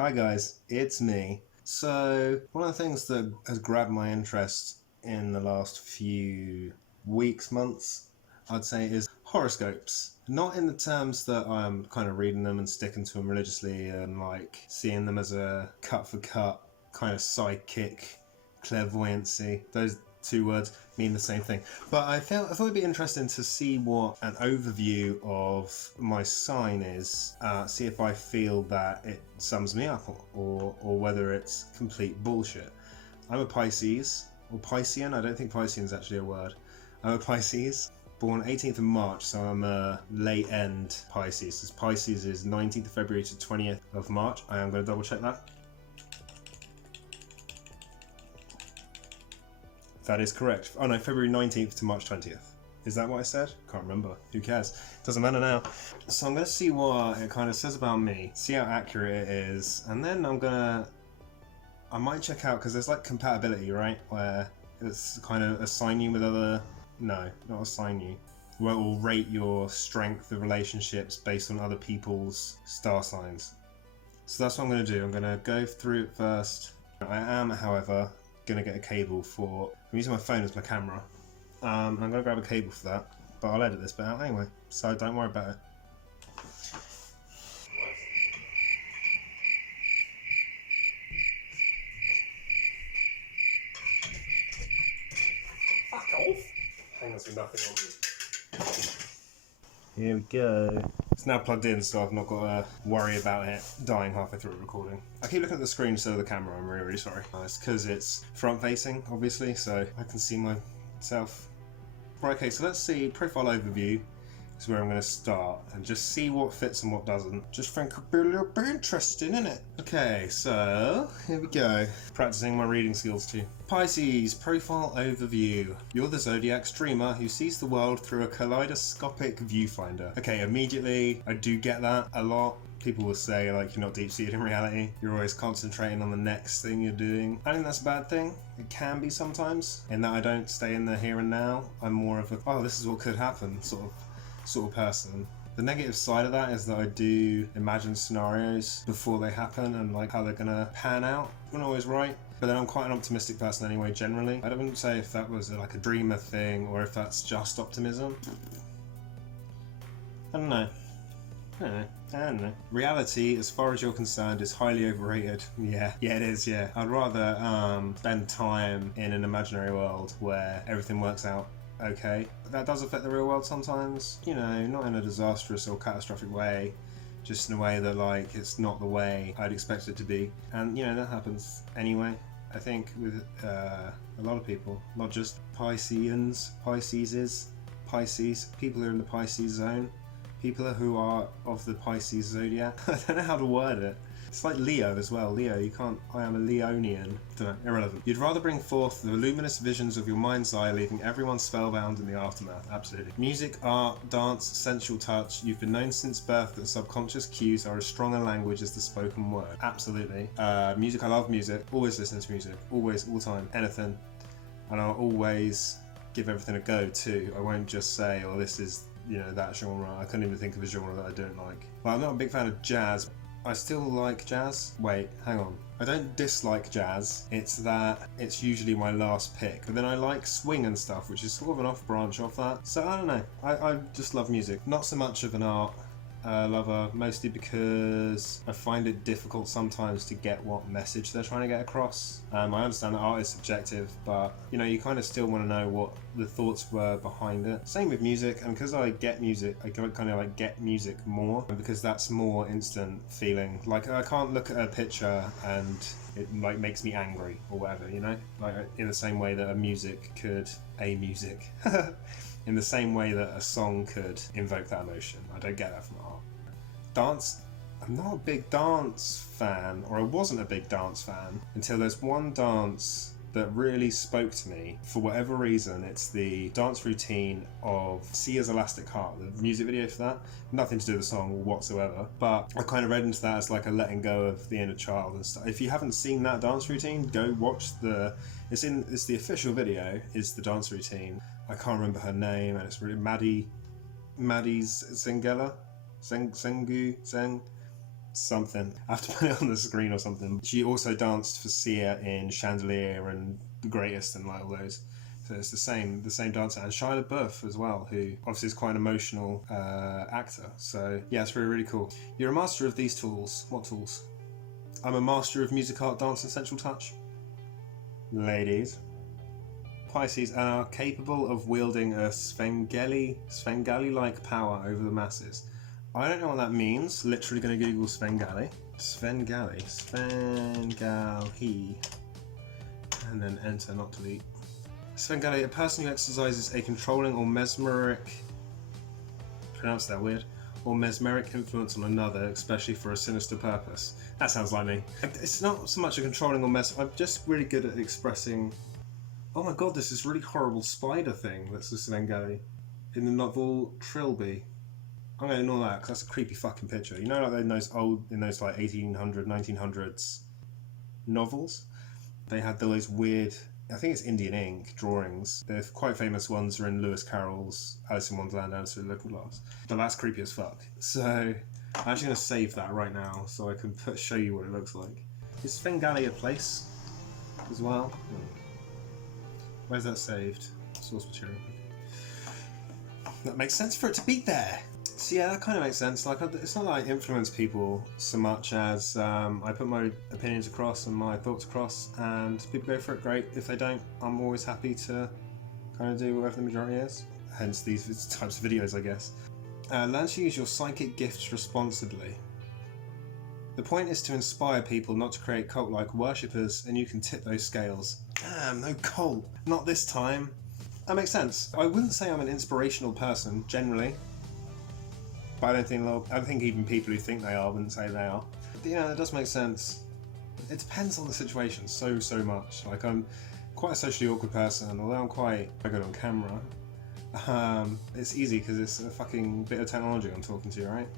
Hi guys, it's me. So, one of the things that has grabbed my interest in the last few weeks, months, I'd say, is horoscopes. Not in the terms that I'm kind of reading them and sticking to them religiously and like seeing them as a cut for cut kind of sidekick clairvoyancy. Those two words mean the same thing. But I thought it'd be interesting to see what an overview of my sign is, see if I feel that it sums me up or whether it's complete bullshit. I'm a Pisces, or Piscean, I don't think Piscean is actually a word. I'm a Pisces, born 18th of March, so I'm a late end Pisces. As Pisces is 19th of February to 20th of March. I am going to double check that. That is correct. Oh no, February 19th to March 20th. Is that what I said? Can't remember. Who cares? Doesn't matter now. So I'm going to see what it kind of says about me, see how accurate it is, and then I might check out, because there's like compatibility, right? Where it's kind of assign you with other... No, not assign you. Where it will rate your strength of relationships based on other people's star signs. So that's what I'm going to do. I'm going to go through it first. I am, however, going to get a cable for... I'm using my phone as my camera. I'm going to grab a cable for that, but I'll edit this bit out anyway, so don't worry about it. Fuck off! Hang on, there's nothing on me. Here we go. It's now plugged in, so I've not got to worry about it dying halfway through recording. I keep looking at the screen instead of the camera, I'm really, really sorry. It's because it's front-facing, obviously, so I can see myself. Right, okay, so let's see, profile overview is where I'm going to start, and just see what fits and what doesn't. Just think it'll be a little bit interesting, innit? Okay, so, here we go. Practicing my reading skills too. Pisces, profile overview. You're the zodiac streamer who sees the world through a kaleidoscopic viewfinder. Okay, immediately, I do get that a lot. People will say, like, you're not deep-seated in reality. You're always concentrating on the next thing you're doing. I think that's a bad thing. It can be sometimes, in that I don't stay in the here and now. I'm more of a, oh, this is what could happen, sort of person. The negative side of that is that I do imagine scenarios before they happen and like how they're gonna pan out. I'm not always right, but then I'm quite an optimistic person anyway, generally. I wouldn't say if that was like a dreamer thing or if that's just optimism. I don't know. I don't know. Reality, as far as you're concerned, is highly overrated. Yeah, it is, yeah. I'd rather spend time in an imaginary world where everything works out okay. That does affect the real world sometimes. You know, not in a disastrous or catastrophic way, just in a way that, like, it's not the way I'd expect it to be. And, you know, that happens anyway. I think with a lot of people, not just Pisceans, Pisces, people who are in the Pisces zone. People who are of the Pisces zodiac. I don't know how to word it. It's like Leo as well. Leo, you can't... I am a Leonian. Don't know, irrelevant. You'd rather bring forth the luminous visions of your mind's eye, leaving everyone spellbound in the aftermath. Absolutely. Music, art, dance, sensual touch. You've been known since birth that subconscious cues are as strong a language as the spoken word. Absolutely. Music, I love music. Always listen to music. Always, all the time. Anything. And I'll always give everything a go too. I won't just say, oh, this is... you know, that genre. I couldn't even think of a genre that I don't like. Well, I'm not a big fan of jazz. I still like jazz. Wait, hang on. I don't dislike jazz. It's that it's usually my last pick. But then I like swing and stuff, which is sort of an off branch of that. So I don't know. I just love music. Not so much of an art lover, mostly because I find it difficult sometimes to get what message they're trying to get across. I understand that art is subjective, but you know, you kind of still want to know what the thoughts were behind it. Same with music, and because I get music, I kind of like get music more, because that's more instant feeling. Like, I can't look at a picture and it like makes me angry or whatever, you know? Like, in the same way that in the same way that a song could invoke that emotion. I don't get that from art. Dance, I'm not a big dance fan, or I wasn't a big dance fan, until there's one dance that really spoke to me. For whatever reason, it's the dance routine of Sia's Elastic Heart, the music video for that. Nothing to do with the song whatsoever, but I kind of read into that as like a letting go of the inner child and stuff. If you haven't seen that dance routine, go watch it's the official video, is the dance routine. I can't remember her name, and it's really Maddie's Zengela? Zeng? something. I have to put it on the screen or something. She also danced for Sia in Chandelier and The Greatest and like all those. So it's the same dancer, and Shia LaBeouf as well, who obviously is quite an emotional actor. So yeah, it's really, really cool. You're a master of these tools. What tools? I'm a master of music, art, dance, and sensual touch. Ladies. Pisces are capable of wielding a Svengali-like power over the masses. I don't know what that means. Literally going to Google Svengali. Svengali. And then enter, not delete. Svengali, a person who exercises a controlling or mesmeric... Pronounce that weird. Or mesmeric influence on another, especially for a sinister purpose. That sounds like me. It's not so much a controlling or I'm just really good at expressing... Oh my god, this is really horrible spider thing that's a Svengali. In the novel Trilby. I'm going to ignore that because that's a creepy fucking picture. You know, like in those like 1800s, 1900s novels? They had those weird, I think it's Indian ink drawings. They're quite famous ones are in Lewis Carroll's Alice in Wonderland, Alice Through the Looking Glass. But that's creepy as fuck. So I'm actually going to save that right now so I can show you what it looks like. Is Svengali a place as well? Where's that saved? Source material. That makes sense for it to be there. So yeah, that kind of makes sense. Like, it's not that I influence people so much as I put my opinions across and my thoughts across, and people go for it, great. If they don't, I'm always happy to kind of do whatever the majority is. Hence these types of videos, I guess. Learn to use your psychic gifts responsibly. The point is to inspire people, not to create cult-like worshippers, and you can tip those scales. Damn, no cult. Not this time. That makes sense. I wouldn't say I'm an inspirational person, generally. But I don't think even people who think they are wouldn't say they are. But, you know, that does make sense. It depends on the situation so much. Like, I'm quite a socially awkward person, although I'm quite good on camera. It's easy because it's a fucking bit of technology I'm talking to, right?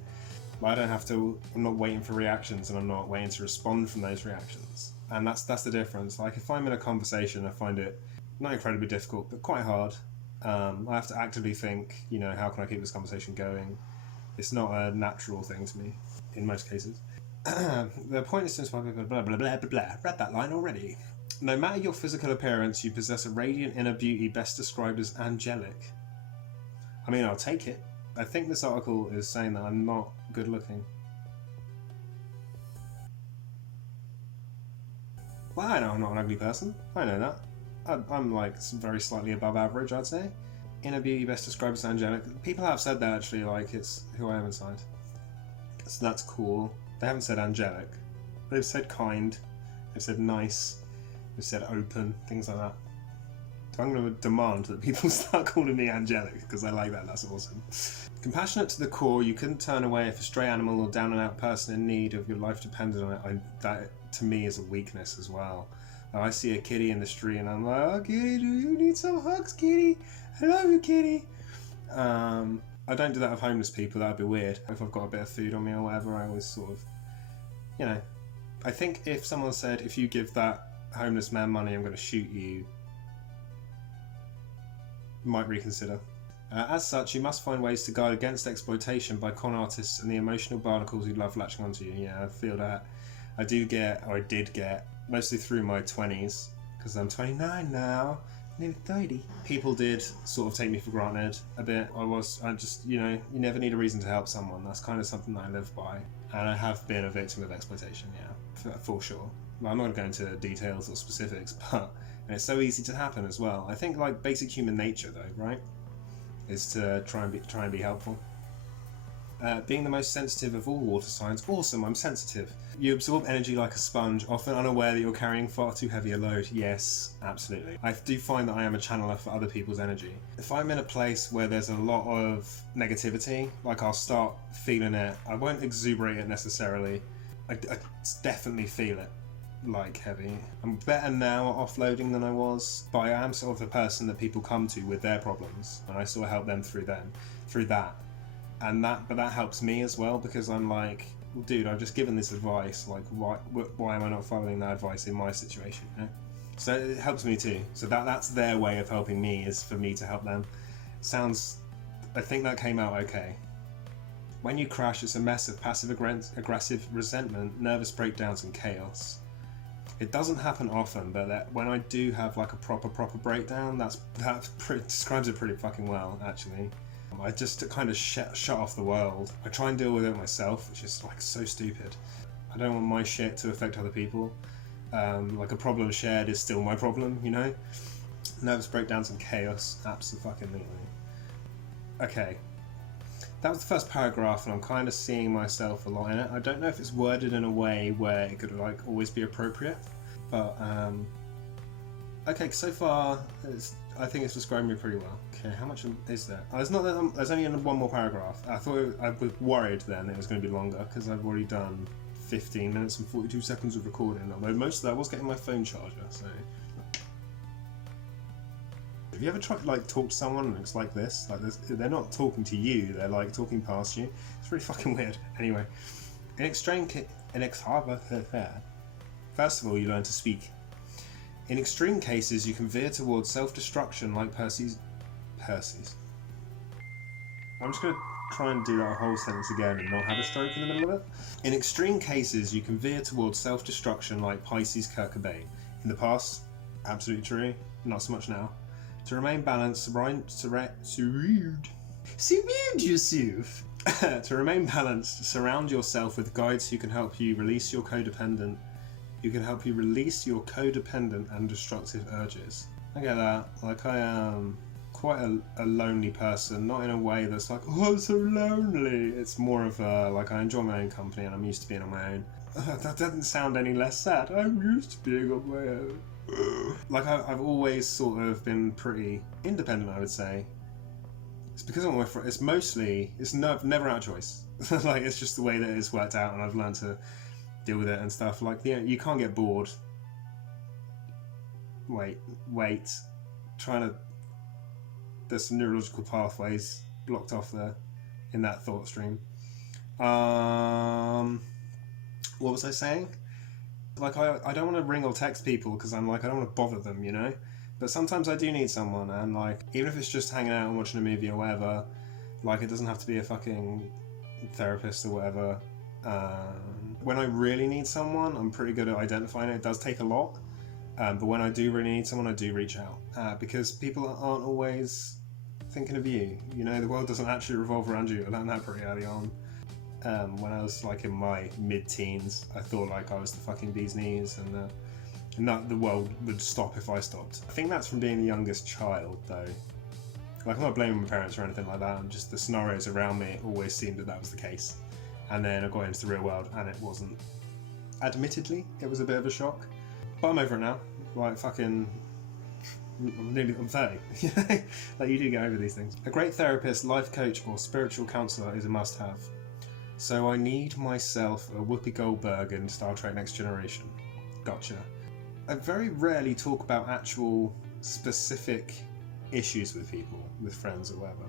But I don't have to, I'm not waiting for reactions and I'm not waiting to respond from those reactions. And that's the difference. Like, if I'm in a conversation, I find it not incredibly difficult, but quite hard. I have to actively think, you know, how can I keep this conversation going? It's not a natural thing to me, in most cases. The point is to inspire people, blah, blah, blah, blah, blah. Read that line already. No matter your physical appearance, you possess a radiant inner beauty best described as angelic. I mean, I'll take it. I think this article is saying that I'm not good looking. Well, I know I'm not an ugly person. I know that. I'm like very slightly above average, I'd say. Inner beauty best described as angelic. People have said that actually, like it's who I am inside. So that's cool. They haven't said angelic. They've said kind. They've said nice. They've said open. Things like that. So I'm going to demand that people start calling me angelic because I like that. That's awesome. Compassionate to the core, you couldn't turn away if a stray animal or down and out person in need of your life depended on it. That to me is a weakness as well. I see a kitty in the street and I'm like, oh kitty, do you need some hugs, kitty? I love you, kitty. I don't do that with homeless people. That'd be weird. If I've got a bit of food on me or whatever, I always sort of, you know. I think if someone said, if you give that homeless man money, I'm going to shoot you, might reconsider. As such, you must find ways to guard against exploitation by con artists and the emotional barnacles who love latching onto you. Yeah, I feel that. I did get, mostly through my 20s, because I'm 29 now, nearly 30. People did sort of take me for granted a bit. I just, you know, you never need a reason to help someone. That's kind of something that I live by. And I have been a victim of exploitation, yeah, for sure. Well, I'm not going to go into details or specifics, but and it's so easy to happen as well. I think like basic human nature though, right, is to try and be helpful. Being the most sensitive of all water signs. Awesome, I'm sensitive. You absorb energy like a sponge, often unaware that you're carrying far too heavy a load. Yes, absolutely. I do find that I am a channeler for other people's energy. If I'm in a place where there's a lot of negativity, like I'll start feeling it. I won't exuberate it necessarily. I definitely feel it, like heavy. I'm better now at offloading than I was, but I am sort of the person that people come to with their problems, and I sort of help them through that. But that helps me as well, because I'm like, well, dude, I've just given this advice, like why am I not following that advice in my situation, you know? So it helps me too. So that's their way of helping me, is for me to help them. I think that came out okay. When you crash, it's a mess of passive-aggressive resentment, nervous breakdowns, and chaos. It doesn't happen often, but when I do have like a proper breakdown, that describes it pretty fucking well, actually. I just kind of shut off the world. I try and deal with it myself, which is like so stupid. I don't want my shit to affect other people. Like a problem shared is still my problem, you know? Nervous breakdowns and chaos, absolutely. Okay. That was the first paragraph, and I'm kind of seeing myself a lot in it. I don't know if it's worded in a way where it could like always be appropriate, but okay. So far, I think it's describing me pretty well. Okay, how much is there? Oh, there's only one more paragraph. I was worried then it was going to be longer because I've already done 15 minutes and 42 seconds of recording. Although most of that was getting my phone charger. So, have you ever tried like talk to someone and it's like this? Like they're not talking to you, they're like talking past you. It's really fucking weird. Anyway, first of all, you learn to speak. In extreme cases, you can veer towards self-destruction like Pisces. I'm just going to try and do that whole sentence again and not have a stroke in the middle of it. In extreme cases, you can veer towards self-destruction like Pisces Kurt Cobain. In the past, absolutely true, not so much now. To remain balanced, surround yourself with guides who can help you release your codependent and destructive urges. I get that. Like, I am quite a lonely person, not in a way that's like, oh, I'm so lonely. It's more of a, like, I enjoy my own company and I'm used to being on my own. That doesn't sound any less sad. I'm used to being on my own. Like, I've always sort of been pretty independent, I would say. It's because I'm with, it's never our choice. Like, it's just the way that it's worked out, and I've learned to deal with it and stuff. Like, you can't get bored. Wait. There's some neurological pathways blocked off there in that thought stream. What was I saying? Like, I don't want to ring or text people because I'm like, I don't want to bother them, you know? But sometimes I do need someone, and like, even if it's just hanging out and watching a movie or whatever, like, it doesn't have to be a fucking therapist or whatever. When I really need someone, I'm pretty good at identifying it. It does take a lot, but when I do really need someone, I do reach out, because people aren't always thinking of you. You know, the world doesn't actually revolve around you. I learned that pretty early on. When I was like in my mid-teens, I thought like I was the fucking bee's knees, and the world would stop if I stopped. I think that's from being the youngest child, though. Like, I'm not blaming my parents or anything like that. I'm just, the scenarios around me always seemed that was the case. And then I got into the real world, and it wasn't. Admittedly, it was a bit of a shock, but I'm over it now. Like, fucking, I'm 30. Like, you do get over these things. A great therapist, life coach, or spiritual counsellor is a must-have. So I need myself a Whoopi Goldberg in Star Trek Next Generation. Gotcha. I very rarely talk about actual specific issues with people, with friends or whatever.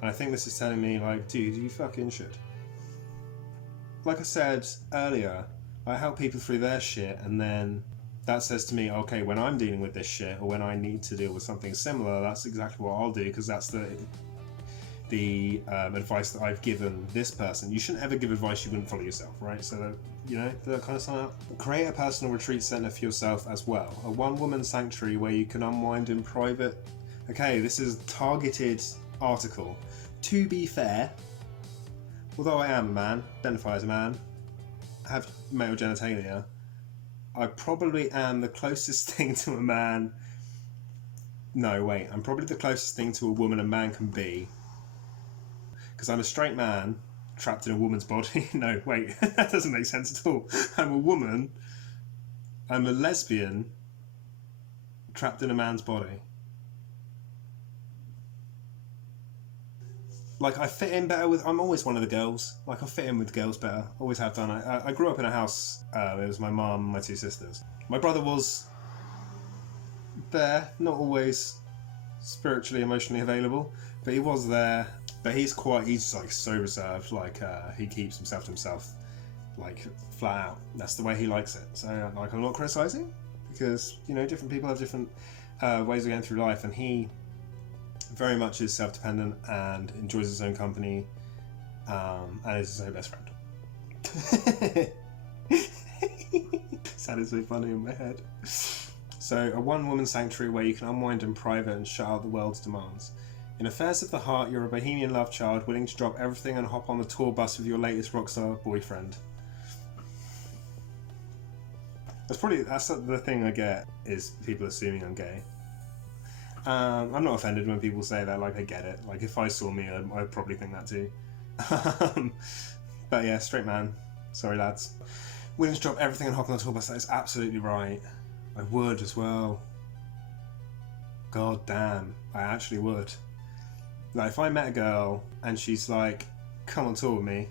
And I think this is telling me, like, dude, you fucking should. Like I said earlier, I help people through their shit, and then that says to me, okay, when I'm dealing with this shit, or when I need to deal with something similar, that's exactly what I'll do, because that's the advice that I've given this person. You shouldn't ever give advice you wouldn't follow yourself, right? So, you know, that kind of sum up. Create a personal retreat centre for yourself as well. A one-woman sanctuary where you can unwind in private. Okay, this is a targeted article. To be fair, although I am a man, identify as a man, have male genitalia, I probably am the closest thing to a man. No, wait, I'm probably the closest thing to a woman a man can be. Because I'm a straight man trapped in a woman's body. No, wait, that doesn't make sense at all. I'm a woman, I'm a lesbian trapped in a man's body. Like, I fit in better with, I'm always one of the girls. Like, I fit in with girls better, always have done. I grew up in a house, it was my mum and my two sisters. My brother was there, not always spiritually, emotionally available, but he was there. But he's like so reserved, like he keeps himself to himself, like flat out. That's the way he likes it. So like, I'm not criticising, because, you know, different people have different ways of going through life, and he very much is self-dependent and enjoys his own company, and is his own best friend. Sounded so funny in my head. So, a one-woman sanctuary where you can unwind in private and shut out the world's demands. In affairs of the heart, you're a bohemian love child willing to drop everything and hop on the tour bus with your latest rockstar boyfriend. That's the thing I get, is people assuming I'm gay. I'm not offended when people say that, like, I get it. Like, if I saw me, I'd probably think that too. But yeah, straight man. Sorry, lads. Willing to drop everything and hop on the tour bus, that is absolutely right. I would as well. God damn, I actually would. Like, if I met a girl and she's like, come on tour with me,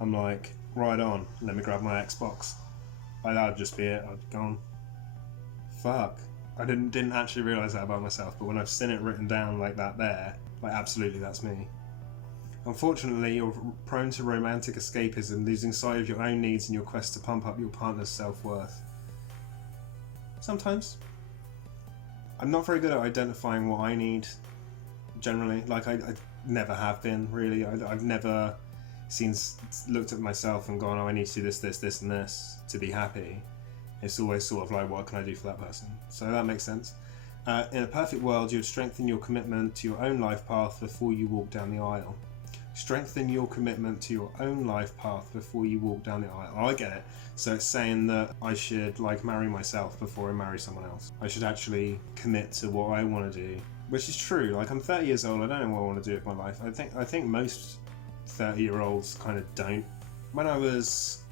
I'm like, right on, let me grab my Xbox. Like, that would just be it, I'd gone. Fuck. I didn't actually realise that about myself, but when I've seen it written down like that there, like, absolutely that's me. Unfortunately, you're prone to romantic escapism, losing sight of your own needs in your quest to pump up your partner's self-worth. Sometimes. I'm not very good at identifying what I need, generally. Like, I never have been, really. I've never looked at myself and gone, oh, I need to do this, this, this, and this to be happy. It's always sort of like, what can I do for that person? So that makes sense. In a perfect world, you'd strengthen your commitment to your own life path before you walk down the aisle. Strengthen your commitment to your own life path before you walk down the aisle. Oh, I get it. So it's saying that I should, like, marry myself before I marry someone else. I should actually commit to what I want to do, which is true. Like, I'm 30 years old. I don't know what I want to do with my life. I think most 30-year-olds kind of don't. When I was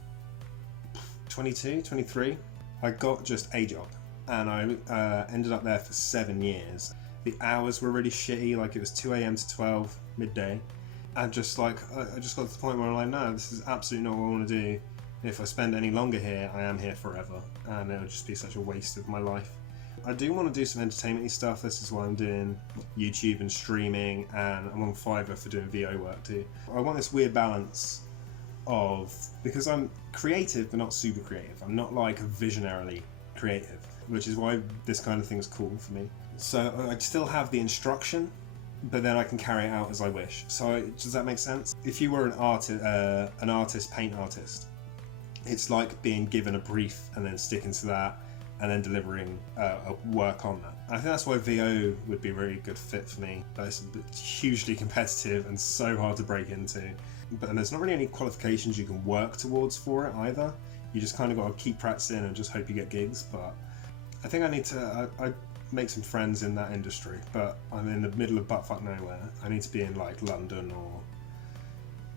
22, 23, I got just a job, and I ended up there for 7 years. The hours were really shitty. Like, it was 2 a.m. to 12 midday. And just like, I just got to the point where I'm like, no, this is absolutely not what I want to do. If I spend any longer here, I am here forever, and it would just be such a waste of my life. I do want to do some entertainment-y stuff. This is why I'm doing YouTube and streaming, and I'm on Fiverr for doing VO work too. I want this weird balance of, because I'm creative but not super creative. I'm not like visionarily creative, which is why this kind of thing is cool for me. So I still have the instruction, but then I can carry it out as I wish. So does that make sense? If you were an artist, paint artist, it's like being given a brief and then sticking to that and then delivering a work on that. And I think that's why VO would be a really good fit for me. But it's hugely competitive and so hard to break into. But there's not really any qualifications you can work towards for it either. You just kind of got to keep practicing and just hope you get gigs. But I think I need to I make some friends in that industry, but I'm in the middle of buttfuck nowhere. I need to be in like London or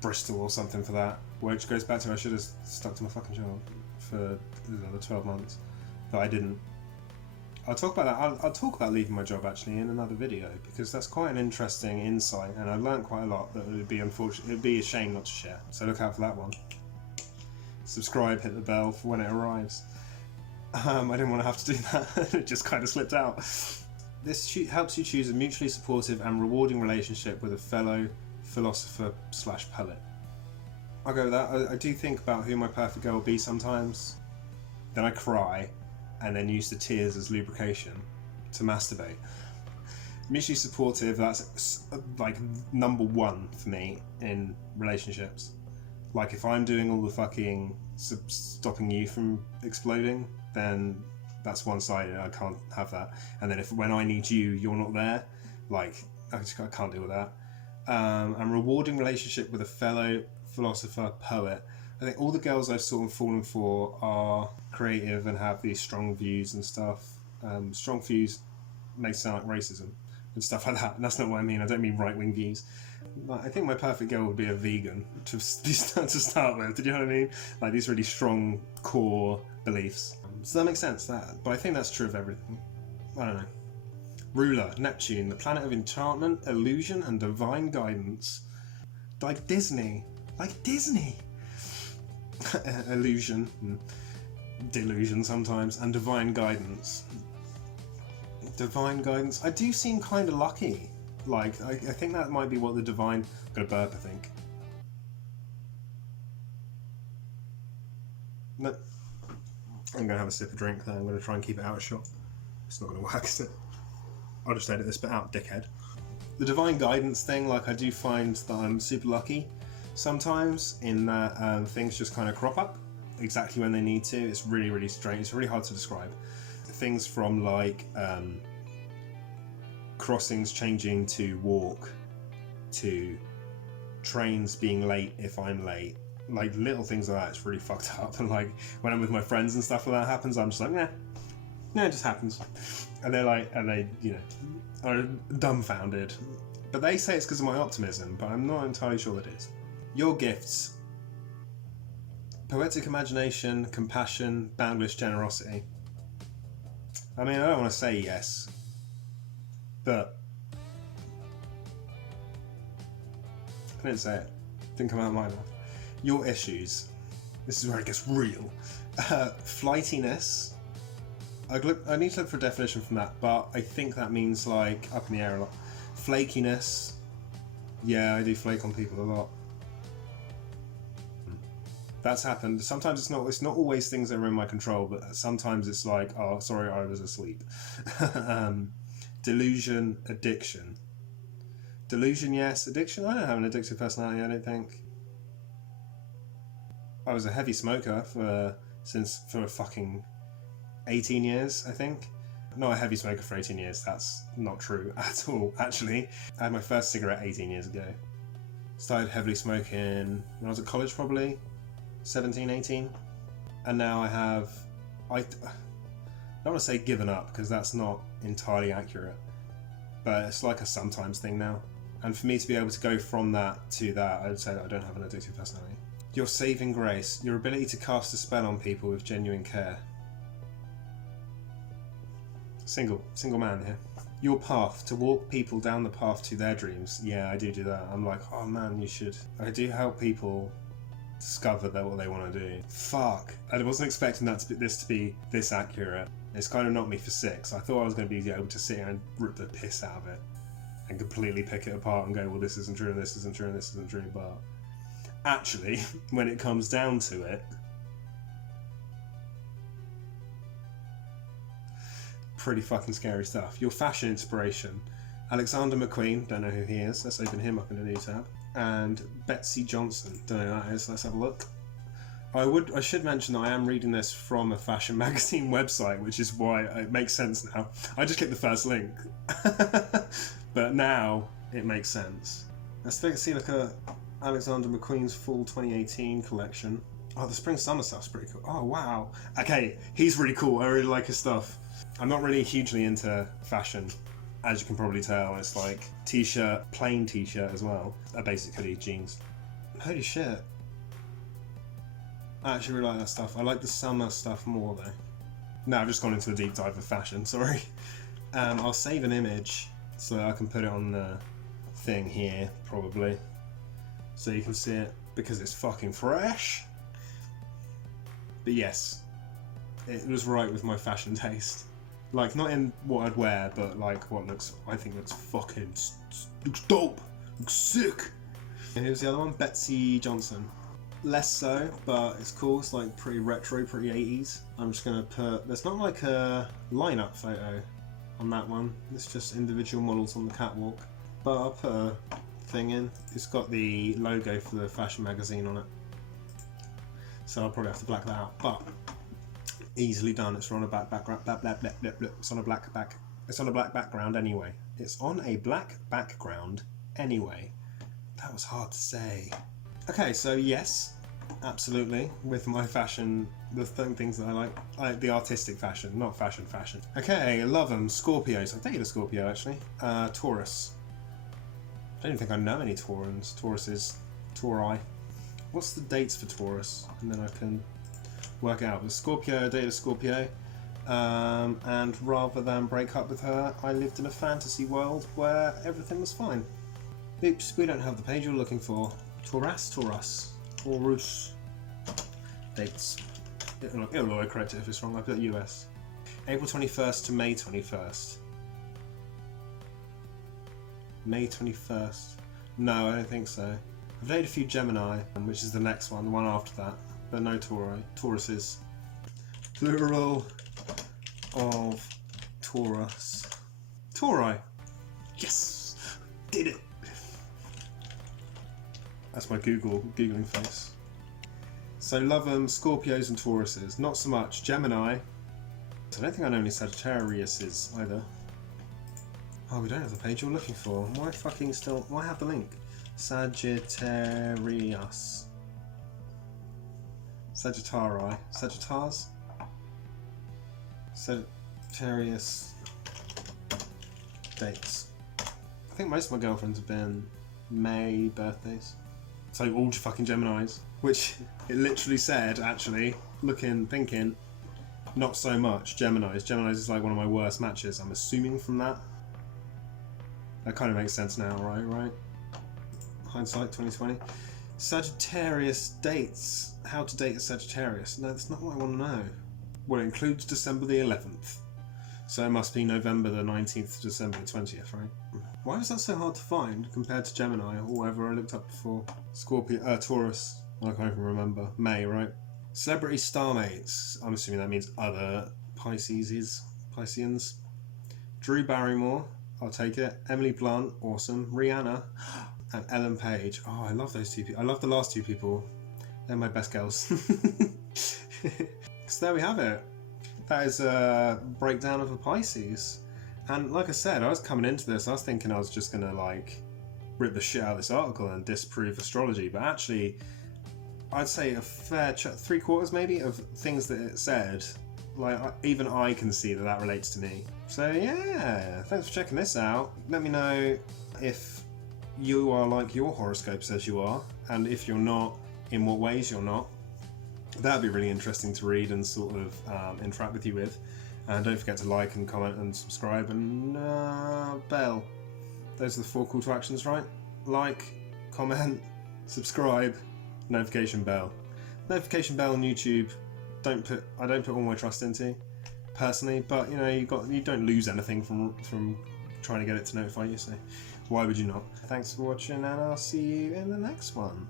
Bristol or something for that, which goes back to I should have stuck to my fucking job for another 12 months, but I didn't. I'll talk about that. I'll talk about leaving my job actually in another video, because that's quite an interesting insight, and I learned quite a lot that it would be unfortunate. It would be a shame not to share. So look out for that one. Subscribe, hit the bell for when it arrives. I didn't want to have to do that. It just kind of slipped out. This helps you choose a mutually supportive and rewarding relationship with a fellow philosopher/poet. I'll go with that. I do think about who my perfect girl will be sometimes. Then I cry, and then use the tears as lubrication to masturbate. Mutually supportive, that's like number one for me in relationships. Like, if I'm doing all the fucking stopping you from exploding, then that's one-sided. I can't have that. And then when I need you, you're not there. Like, I can't deal with that. And rewarding relationship with a fellow philosopher, poet. I think all the girls I've sort of fallen for are creative and have these strong views and stuff. Strong views may sound like racism and stuff like that. And that's not what I mean. I don't mean right-wing views. I think my perfect girl would be a vegan to start with. Did you know what I mean? Like, these really strong core beliefs. So that makes sense. But I think that's true of everything. I don't know. Ruler, Neptune, the planet of enchantment, illusion, and divine guidance. Like Disney. Illusion, delusion sometimes, and divine guidance. Divine guidance. I do seem kind of lucky. Like, I think that might be what the divine... I'm gonna burp, I think. No. I'm gonna have a sip of drink there. I'm gonna try and keep it out of shot. It's not gonna work, is it? I'll just edit this bit out, dickhead. The divine guidance thing, like, I do find that I'm super lucky. sometimes in that things just kind of crop up exactly when they need to. It's really, really strange. It's really hard to describe. Things from like crossings changing to walk, to trains being late if I'm late, like little things like that. It's really fucked up. And like when I'm with my friends and stuff like that happens, I'm just like, nah, it just happens. And they're like, and they, you know, are dumbfounded. But they say it's because of my optimism, but I'm not entirely sure it is. Your gifts: poetic imagination, compassion, boundless generosity. I mean, I don't want to say yes, but I didn't say it. Didn't come out of my mouth. Your issues. This is where it gets real. Flightiness. I need to look for a definition from that, but I think that means like up in the air a lot. Flakiness. Yeah, I do flake on people a lot. That's happened. Sometimes it's not always things that are in my control, but sometimes it's like, oh, sorry, I was asleep. Delusion, addiction. Delusion, yes. Addiction, I don't have an addictive personality, I don't think. I was a heavy smoker for fucking 18 years, I think. Not a heavy smoker for 18 years, that's not true at all, actually. I had my first cigarette 18 years ago. Started heavily smoking when I was at college, probably 17, 18. And now I don't want to say given up, because that's not entirely accurate. But it's like a sometimes thing now. And for me to be able to go from that to that, I would say that I don't have an addictive personality. Your saving grace, your ability to cast a spell on people with genuine care. Single man here. Your path, to walk people down the path to their dreams. Yeah, I do that. I'm like, oh man, you should. I do help people discover what they want to do. Fuck. I wasn't expecting this to be this accurate. It's kind of knocked me for 6. I thought I was going to be able to sit here and rip the piss out of it and completely pick it apart and go, well, this isn't true, and this isn't true, and this isn't true. But actually, when it comes down to it, pretty fucking scary stuff. Your fashion inspiration: Alexander McQueen, don't know who he is, let's open him up in a new tab. And Betsy Johnson, don't know who that is, let's have a look. I should mention that I am reading this from a fashion magazine website, which is why it makes sense now. I just clicked the first link. But now it makes sense. Let's see like a Alexander McQueen's fall 2018 collection. Oh, the spring summer stuff's pretty cool. Oh wow. Okay, he's really cool. I really like his stuff. I'm not really hugely into fashion, as you can probably tell. It's like t-shirt, plain t-shirt as well. A basic hoodie, jeans. Holy shit. I actually really like that stuff. I like the summer stuff more though. No, I've just gone into a deep dive of fashion, sorry. I'll save an image so I can put it on the thing here, probably. So you can see it, because it's fucking fresh. But yes, it was right with my fashion taste. Like, not in what I'd wear, but like what I think looks fucking, looks dope, looks sick. And here's the other one, Betsy Johnson. Less so, but it's cool. It's like pretty retro, pretty 80s. I'm just gonna put, there's not like a lineup photo on that one. It's just individual models on the catwalk. But I'll put a thing in. It's got the logo for the fashion magazine on it. So I'll probably have to black that out. But easily done. It's on a background. It's on a black background anyway. It's on a black background anyway. That was hard to say. Okay, so yes, absolutely, with my fashion, the things that I like the artistic fashion, not fashion. Okay, I love them. Scorpios. I've dated a Scorpio, actually. Taurus. I don't even think I know any Taurans. Tauri. What's the dates for Taurus? And then I can work it out. With Scorpio, I dated a Scorpio. And rather than break up with her, I lived in a fantasy world where everything was fine. Oops, we don't have the page you're looking for. Taurus. Dates. It'll correct it if it's wrong. I put US. April 21st to May 21st. May 21st. No, I don't think so. I've dated a few Gemini, which is the next one, the one after that. But no Tauruses. Plural of Taurus. Tauri. Yes! Did it! That's my Googling face. So love them, Scorpios and Tauruses. Not so much Gemini. I don't think I know any Sagittariuses either. Oh, we don't have the page you're looking for. Why have the link? Sagittarius. Sagittari. Sagittars? Sagittarius dates. I think most of my girlfriends have been May birthdays. So all fucking Geminis. Which it literally said, actually, thinking, not so much Geminis. Geminis is like one of my worst matches, I'm assuming from that. That kind of makes sense now, right? Hindsight 2020. Sagittarius dates. How to date a Sagittarius. No, that's not what I want to know. Well, it includes December the 11th. So it must be November the 19th to December the 20th, right? Why was that so hard to find compared to Gemini or whatever I looked up before? Taurus. I can't even remember. May, right? Celebrity starmates. I'm assuming that means other Pisceans. Drew Barrymore. I'll take it. Emily Blunt. Awesome. Rihanna. And Ellen Page. Oh, I love those two people. I love the last two people. They're my best girls. So there we have it. That is a breakdown of a Pisces. And like I said, I was coming into this, I was thinking I was just going to like rip the shit out of this article and disprove astrology, but actually I'd say a fair 3/4 maybe of things that it said, like even I can see that relates to me. So yeah, thanks for checking this out. Let me know if you are like your horoscope says you are, and if you're not, in what ways you're not. That'd be really interesting to read and sort of interact with you with. And don't forget to like and comment and subscribe and bell. Those are the 4 call to actions, right? Like, comment, subscribe, notification bell. Notification bell on YouTube. I don't put all my trust into personally, but you know you don't lose anything from trying to get it to notify you. So why would you not? Thanks for watching, and I'll see you in the next one.